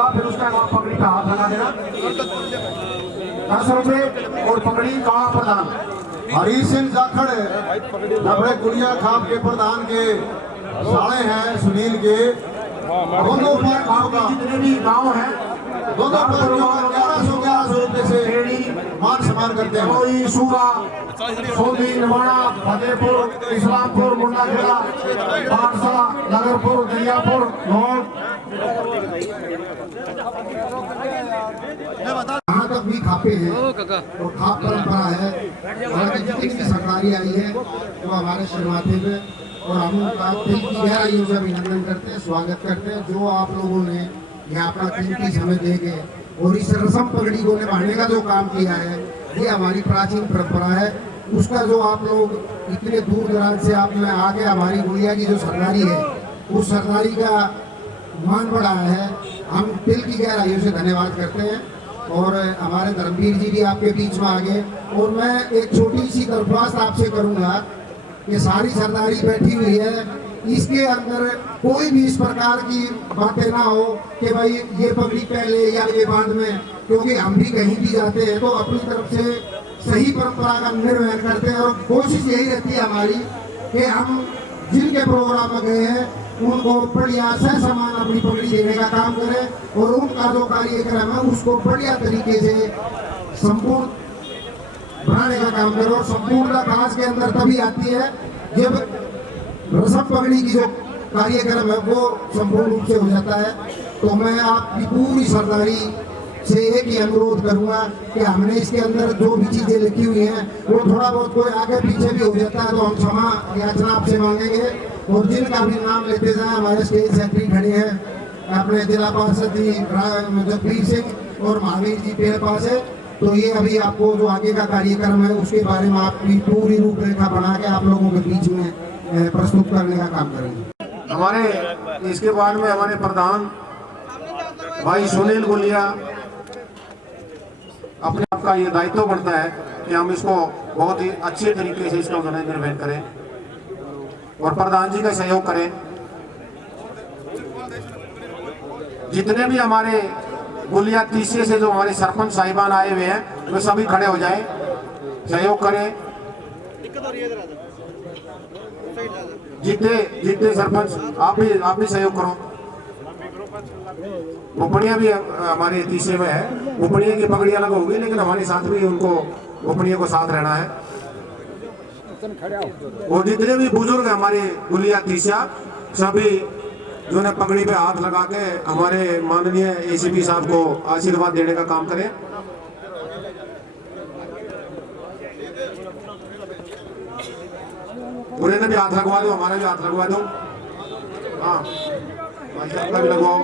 होगा, फिर उसका वहाँ पगड़ी का हाथ लगा देना। 10 रुपए और पगड़ी का प्रदान। हरी सिंह जाखड़ नबे गुड़िया खाप के प्रधान के साले हैं सुनील के। दोनों पर होगा, जितने भी गांव हैं दोनों पर 1100 रुपए से मान सम्मान करते हैं। कोई सूबा, सोदी, नवाड़ा, फतेहपुर, इस्लामपुर, मुंडाखेड़ा, बारसा, नगरपुर, दरियापुर, नौल। यहाँ तक भी खापे हैं और खाप परंपरा है। हालांकि जितनी भी सरकारी आई है तो हमारे शुरुआती में, और हम उनका दिल की गहराइयों से अभिनंदन करते हैं, स्वागत करते हैं। जो आप लोगों ने यहाँ अपना कीमती समय देके और इस रस्म पगड़ी को निभाने का जो काम किया है, ये हमारी प्राचीन परंपरा है। उसका जो आप लोग इतने दूर दराज से आपने आके हमारी गुड़िया की जो सरदारी है, उस सरदारी का मान बढ़ाया है, हम दिल की गहराइयों से धन्यवाद करते हैं। और हमारे धर्मवीर जी भी आपके बीच में आ गए। और मैं एक छोटी सी दरख्वास्त आपसे करूँगा कि सारी सरदारी बैठी हुई है, इसके अंदर कोई भी इस प्रकार की बातें ना हो कि भाई ये पगड़ी पहले या ये बाद में, क्योंकि हम भी कहीं भी जाते हैं तो अपनी तरफ से सही परंपरा का निर्वहन करते हैं। और कोशिश यही रहती है हमारी कि हम जिनके प्रोग्राम में गए हैं उनको बढ़िया समान अपनी पगड़ी देने का काम करें और उनका जो कार्यक्रम है उसको बढ़िया तरीके से संपूर्ण बनाने का काम करें। और संपूर्णता काज के अंदर तभी आती है जब रस्म पगड़ी की जो कार्यक्रम है वो संपूर्ण रूप से हो जाता है। तो मैं आपकी पूरी सरदारी से एक ही अनुरोध करूंगा कि हमने इसके अंदर जो भी चीजें लिखी हुई हैं वो थोड़ा बहुत कोई आगे पीछे भी हो जाता है तो हम क्षमा याचना आपसे मांगेंगे। और जिनका भी नाम लेते जाए, हमारे स्टेज सेक्रेटरी खड़े हैं, अपने जिला पार्षद जी जगबीर सिंह और महावीर जी पेड़ पास है। तो ये अभी आपको जो आगे का कार्यक्रम है उसके बारे में आपकी पूरी रूपरेखा बना के आप लोगों के बीच में प्रस्तुत करने का काम करेंगे। हमारे इसके बाद में हमारे प्रधान भाई सुनील गुलिया, अपने आप का ये दायित्व बनता है कि हम इसको बहुत ही अच्छे तरीके से इसका निर्वहन करें और प्रधान जी का सहयोग करें। जितने भी हमारे गुलिया तीसरे से जो हमारे सरपंच साहिबान आए हुए हैं वे सभी खड़े हो जाएं, सहयोग करें। जितने सरपंच आप भी सहयोग करो। उपनिया भी हमारे तीसरे में है, उपनिया की पगड़ी अलग होगी लेकिन हमारे साथ भी उनको उपनिया को साथ रहना है। और जितने भी बुजुर्ग हमारे गुलिया तीसरा सभी जो ने पगड़ी पे हाथ लगा के हमारे माननीय एसीपी साहब को आशीर्वाद देने का काम करें। उन्हें भी हाथ लगवा दो, हमारा भी हाथ लगवा दो। हाँ भी लगवाओ,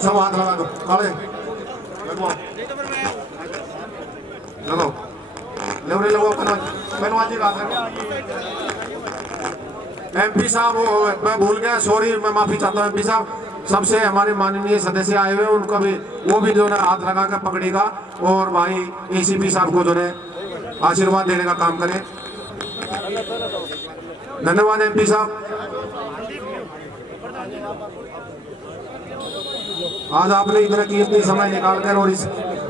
सब हाथ लगा दो, काले लगवाओ लगाओ, लेवरे लगाओ, पहलवान जी का एमपी साहब, मैं भूल गया, सॉरी, मैं माफी चाहता हूँ। एमपी साहब सबसे हमारे माननीय सदस्य आए हुए उनका भी वो भी जो है हाथ लगा कर पकड़ेगा और भाई एसीपी साहब को जो है आशीर्वाद देने का काम करें। धन्यवाद एमपी साहब। आज आपने इतना कीमती समय निकालकर और इस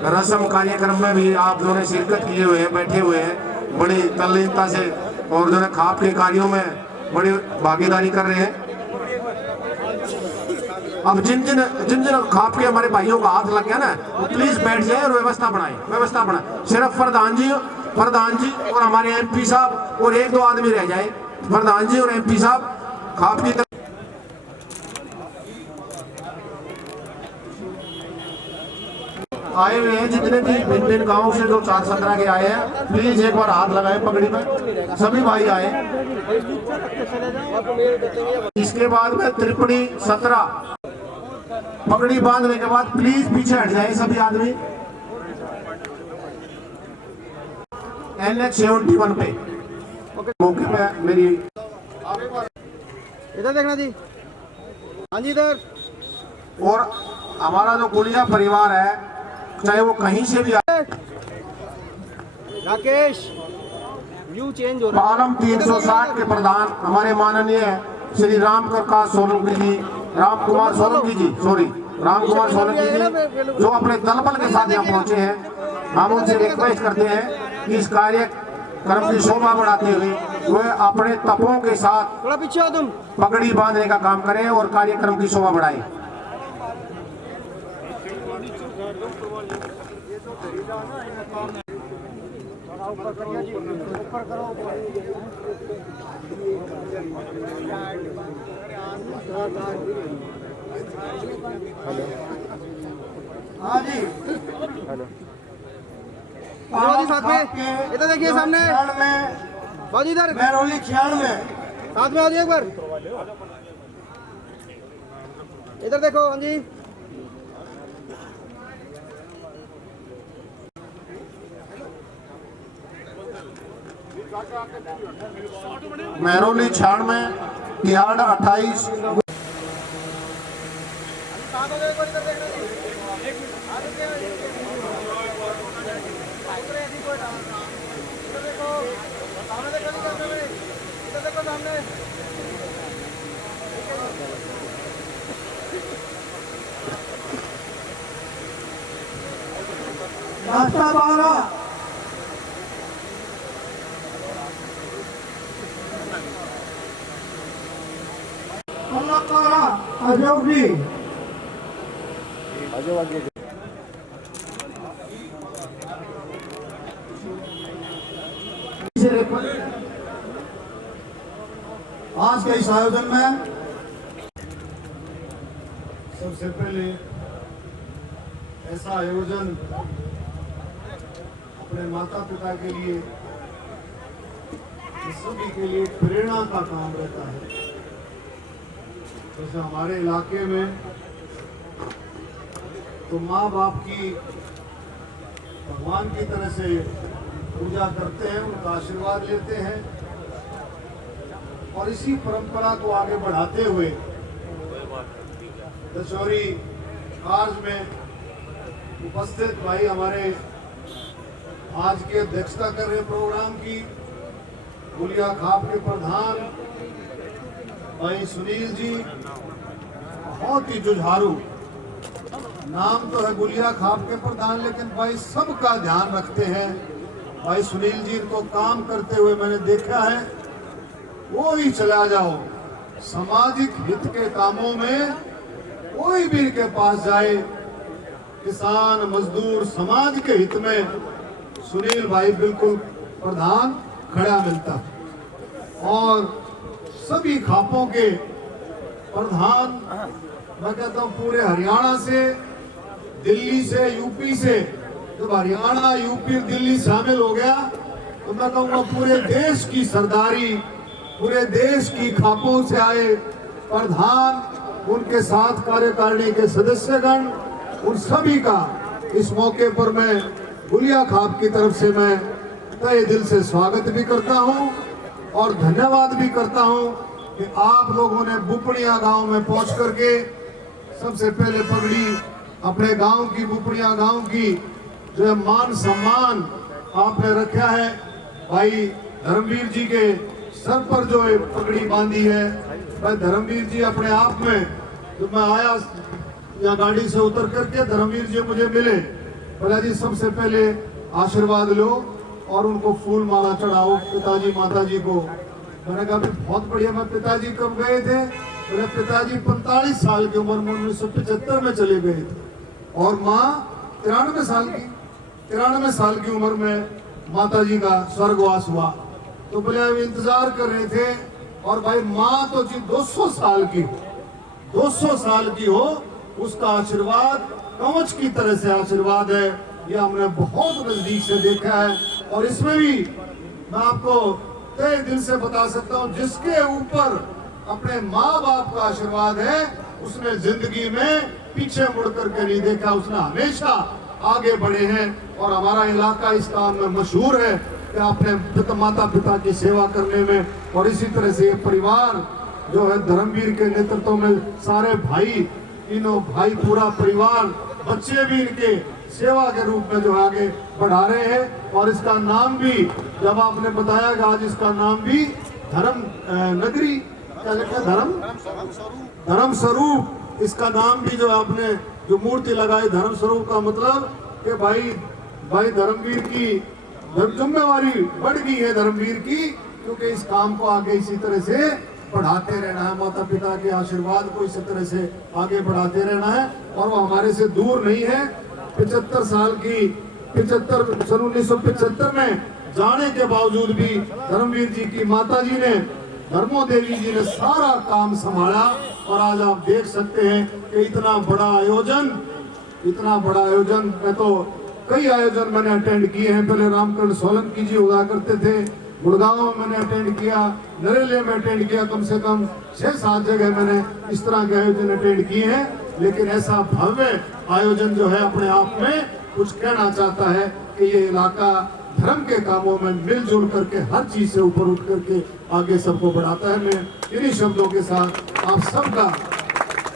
रस्म कार्यक्रम में भी आप जो है शिरकत किए हुए हैं, बैठे हुए हैं बड़ी तल्लीनता से और जो है खाप के कार्यों में बड़ी भागीदारी कर रहे हैं। अब जिन जिन खाप के हमारे भाइयों का हाथ लग गया ना वो प्लीज बैठ जाए और व्यवस्था बनाए। सिर्फ प्रधान जी और हमारे एमपी साहब और एक दो आदमी रह जाए, प्रधान जी और एमपी साहब खाप की आए हुए हैं। जितने भी भिन्न गांव से जो 4-17 के आए हैं प्लीज एक बार हाथ लगाए पगड़ी में, सभी भाई आए। इसके बाद में त्रिपुणी 17 पगड़ी बांधने के बाद प्लीज पीछे हट जाए सभी आदमी। NH 71 पे मौके पे मेरी इधर देखना जी। हाँ जी इधर। और हमारा जो गुलिया परिवार है चाहे वो कहीं से भी आए, राकेश व्यू चेंज हो रहा है। पालम 360 के प्रधान हमारे माननीय श्री राम प्रकाश सोलंकी जी, राम कुमार सोलंकी जी, सॉरी राम कुमार सोलंकी जी, जो अपने दलबल के साथ यहाँ पहुंचे हैं। हम उनसे रिक्वेस्ट करते हैं कि इस कार्यक्रम की शोभा बढ़ाते हुए वह अपने तपों के साथ थोड़ा पीछे आओ तुम। पगड़ी बांधने का काम करें और कार्यक्रम की शोभा बढ़ाएं। हाँ जी, बाबूजी साथ में, इधर देखिए सामने बाबूजी, इधर महरौली ख्याल में साथ में आ जाइए एक बार, इधर देखो। हाँ जी, महरौली 96 तिहाड़ 28। रास्ता 12 अशोक जी, आज के इस आयोजन में सबसे पहले ऐसा आयोजन अपने माता पिता के लिए, सभी के लिए प्रेरणा का काम रहता है। जैसे हमारे इलाके में तो माँ बाप की भगवान की तरह से पूजा करते हैं, उनका आशीर्वाद लेते हैं और इसी परंपरा को आगे बढ़ाते हुए दशहरी कार्य में उपस्थित भाई हमारे आज की अध्यक्षता कर रहे प्रोग्राम की गुलिया खाप के प्रधान भाई सुनील जी, बहुत ही जुझारू, नाम तो है गुलिया खाप के प्रधान लेकिन भाई सबका ध्यान रखते हैं। भाई सुनील जी को काम करते हुए मैंने देखा है, वो ही चला जाओ सामाजिक हित के कामों में कोई भी के पास जाए, किसान मजदूर समाज के हित में सुनील भाई बिल्कुल प्रधान खड़ा मिलता। और सभी खापों के प्रधान मैं कहता हूँ पूरे हरियाणा से, दिल्ली से, यूपी से, जब हरियाणा यूपी दिल्ली शामिल हो गया तो मैं कहूँगा पूरे देश की सरदारी, पूरे देश की खापों से आए प्रधान, उनके साथ कार्यकारिणी के सदस्यगण, उन सभी का इस मौके पर मैं गुलिया खाप की तरफ से मैं तहे दिल से स्वागत भी करता हूं और धन्यवाद भी करता हूं कि आप लोगों ने बुपड़िया गांव में पहुंच करके सबसे पहले पगड़ी अपने गांव की, बुपड़िया गांव की जो है मान सम्मान आपने रखा है। भाई धर्मवीर जी के सर पर जो है पगड़ी बांधी है, भाई धर्मवीर जी अपने आप में, जब मैं आया यहाँ गाड़ी से उतर करके धर्मवीर जी मुझे मिले, बोला जी सबसे पहले आशीर्वाद लो और उनको फूल माला चढ़ाओ पिताजी माताजी को। मैंने कहा बहुत बढ़िया। मैं पिताजी कब गए थे? मेरे पिताजी 45 साल की उम्र में 1975 में चले गए थे और माँ 93 साल की उम्र में माताजी का स्वर्गवास हुआ। तो बोले इंतजार कर रहे थे और भाई माँ तो जी 200 साल की हो, उसका आशीर्वाद कवच की तरह से आशीर्वाद है, ये हमने बहुत नजदीक से देखा है। और इसमें भी मैं आपको तहे दिल से बता सकता हूँ, जिसके ऊपर अपने माँ बाप का आशीर्वाद है उसने जिंदगी में पीछे मुड़ करके नहीं देखा, उसने हमेशा आगे बढ़े हैं। और हमारा इलाका इस काम में मशहूर है कि अपने माता पिता की सेवा करने में, और इसी तरह से ये परिवार जो है धर्मवीर के नेतृत्व में सारे भाई, तीनों भाई, पूरा परिवार, बच्चे भी इनके सेवा के रूप में जो आगे बढ़ा रहे हैं। और इसका नाम भी जब आपने बताया कि आज इसका नाम भी धर्म नगरी क्या लिखा है? धर्म स्वरूप। इसका नाम भी जो आपने जो मूर्ति लगाई धर्म स्वरूप का मतलब कि भाई धर्मवीर की जिम्मेवारी बढ़ गई है धर्मवीर की, क्योंकि इस काम को आगे इसी तरह से बढ़ाते रहना है, माता पिता के आशीर्वाद को इसी तरह से आगे बढ़ाते रहना है। और वो हमारे से दूर नहीं है। 75 साल की 1975 में जाने के बावजूद भी धर्मवीर जी की माता जी ने, धर्मो देवी जी ने सारा काम संभाला। और आज आप देख सकते हैं कि इतना बड़ा आयोजन, मैं तो कई आयोजन मैंने अटेंड किए हैं। पहले रामकरण सोलंकी जी हुआ करते थे, गुड़गांव में मैंने अटेंड किया, नरेले में अटेंड किया, कम से कम 6-7 जगह मैंने इस तरह के आयोजन अटेंड किए हैं। लेकिन ऐसा भव्य आयोजन जो है अपने आप में कुछ कहना चाहता है कि ये इलाका धर्म के कामों में मिलजुल करके हर चीज से ऊपर उठ करके आगे सबको बढ़ाता है। मैं इन्हीं शब्दों के साथ आप सबका,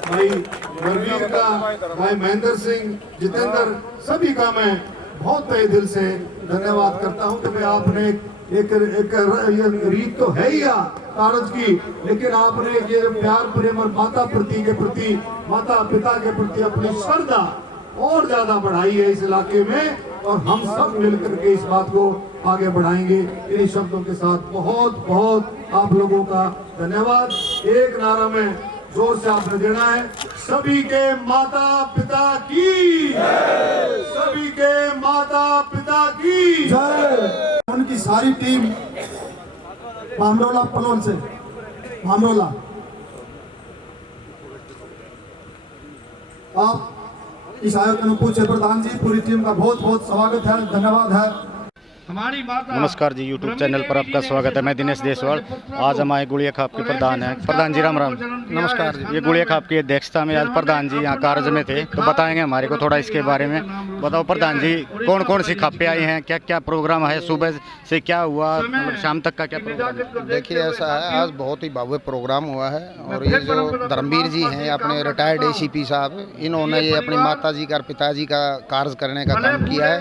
भाई रवीर का, भाई महेंद्र सिंह, जितेंद्र, सभी का मैं बहुत तहे दिल से धन्यवाद करता हूं कि भाई आपने एक रीत तो है ही कारज की, लेकिन आपने ये प्यार प्रेम और माता पिता के प्रति अपनी श्रद्धा और ज्यादा बढ़ाई है इस इलाके में। और हम सब मिलकर के इस बात को आगे बढ़ाएंगे। इन्हीं शब्दों के साथ बहुत बहुत आप लोगों का धन्यवाद। एक नारा में जोर से आपने देना है, सभी के माता पिता की, सभी के माता पिता की जय। उनकी सारी टीम भामरोला पलोन से, भामरोला, आप इस आयोजन को पूछे प्रधान जी, पूरी टीम का बहुत बहुत स्वागत है, धन्यवाद है। नमस्कार जी, यूट्यूब चैनल पर आपका स्वागत है। मैं दिनेश देसवाल। आज हमारे गुड़िया खाप के प्रधान हैं। प्रधान जी राम राम। नमस्कार जी। ये गुड़िया खाप की अध्यक्षता में आज प्रधान जी यहाँ कार्य में थे, तो बताएंगे हमारे को थोड़ा इसके बारे में। बताओ प्रधान जी, कौन कौन सी खापें आई हैं, क्या क्या प्रोग्राम है, सुबह से क्या हुआ, मतलब शाम तक का क्या प्रोग्राम है? देखिए ऐसा है, आज बहुत ही भव्य प्रोग्राम हुआ है। और ये जो धर्मवीर जी हैं, अपने रिटायर्ड ACP साहब, इन्होंने ये अपनी माता जी का, पिताजी का कार्य करने का काम किया है।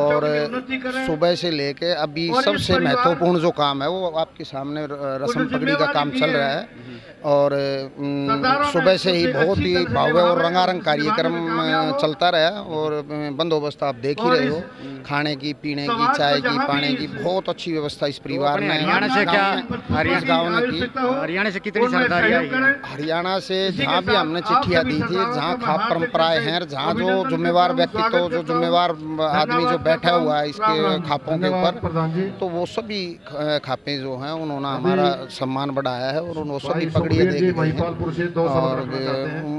और सुबह से लेके अभी सबसे महत्वपूर्ण जो काम है वो आपके सामने रस्म पगड़ी का काम चल रहा है। और सुबह से ही बहुत ही भव्य और रंगारंग कार्यक्रम चलता रहा। और बंदोबस्त आप देख ही रहे हो, खाने की, पीने की, चाय की, पानी की बहुत अच्छी व्यवस्था इस परिवार ने, हरियाणा से क्या, गाँव ने की। हरियाणा से कितनी सरकारी आई है? हरियाणा से जहाँ भी हमने चिट्ठियाँ दी थी, जहाँ खाप परंपराएं हैं, जहाँ जो जिम्मेवार व्यक्तित्व, जो जिम्मेवार आदमी जो बैठा हुआ है इसके खापों के ऊपर, तो वो सभी खापें जो हैं उन्होंने हमारा सम्मान बढ़ाया है। और उन्होंने सभी पगड़ियाँ देखी हैं। और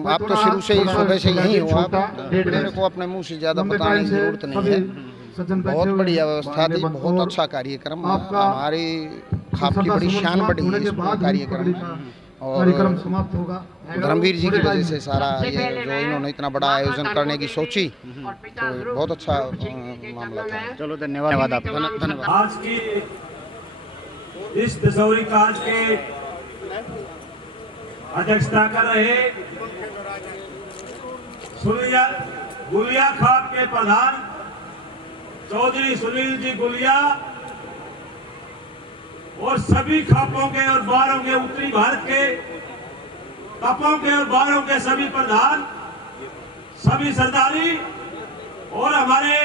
आप तो शुरू से ही सुबह से यही हो, आप मेरे को अपने मुँह से ज़्यादा बताने की जरूरत नहीं है। बहुत बढ़िया व्यवस्था थी, बहुत अच्छा कार्यक्रम, हमारी खाप की बड़ी शान बढ़ी है इस कार्यक्रम। और धर्मवीर जी की वजह से सारा ये जो इन्होंने इतना बड़ा आयोजन करने की सोची, तो बहुत अच्छा मामला था। चलो धन्यवाद आपका। धन्यवाद। आज की इस दशहरी काज के अध्यक्षता कर रहे गुलिया खाप के प्रधान चौधरी सुनील जी गुलिया और सभी खापों के और बारों के, उत्तरी भारत के तपों के और बारों के सभी प्रधान, सभी सरदारी और हमारे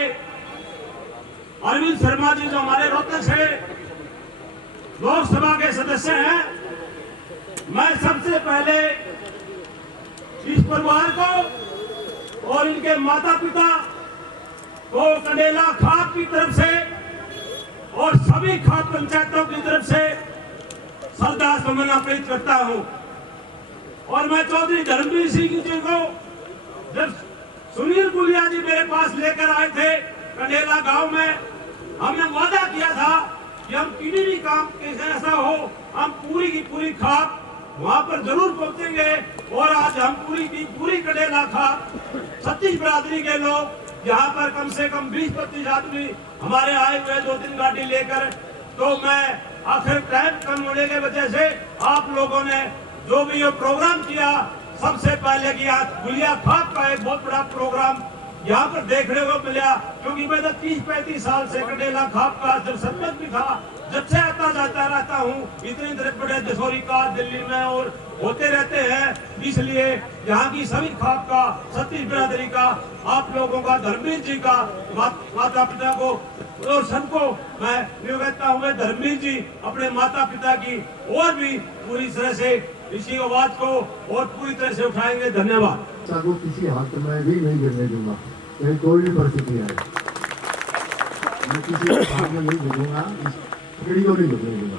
अरविंद शर्मा जी जो हमारे रोहतक से लोकसभा के सदस्य हैं। मैं सबसे पहले इस परिवार को और इनके माता पिता को कंडेला खाप की तरफ से और सभी खाप पंचायतों की तरफ से श्रद्धा सुमन अर्पित करता हूं। और मैं चौधरी धर्मवीर सिंह जी को, जब सुनील गुलिया जी मेरे पास लेकर आए थे कंडेला गांव में, हमने वादा किया था कि हम किसी भी काम कैसे ऐसा हो, हम पूरी की पूरी खाप वहां पर जरूर पहुंचेंगे। और आज हम पूरी की पूरी कंडेला खाप 36 बिरादरी के लोग यहाँ पर कम से कम 20-25 आदमी हमारे आए हुए 2-3 गाड़ी लेकर। तो मैं आखिर टाइम कम होने की वजह से आप लोगों ने जो भी ये प्रोग्राम किया, सबसे पहले किया गुलिया खाप का एक बहुत बड़ा प्रोग्राम यहाँ पर देखने को मिला, क्योंकि मैं तो 30-35 साल से कंडेला खाप का जब सरपंच भी था, जब से आता जाता रहता हूँ, इतने बड़े दशहरी का दिल्ली में और होते रहते हैं। इसलिए यहाँ की सभी खाप का, सतीश बिरादरी का, आप लोगों का, धर्मवीर जी का, माता पिता को और सबको मैं निवेदता हूँ। मैं धर्मवीर जी अपने माता पिता की और भी पूरी तरह से इसी आवाज को और पूरी तरह से उठाएंगे। धन्यवाद। को किसी हाथ में भी नहीं गिरने दूंगा, चाहे कोई भी परिस्थिति आए। मैं किसी हाथ में नहीं झुकूंगा, इस पीढ़ी को नहीं झुकने दूंगा।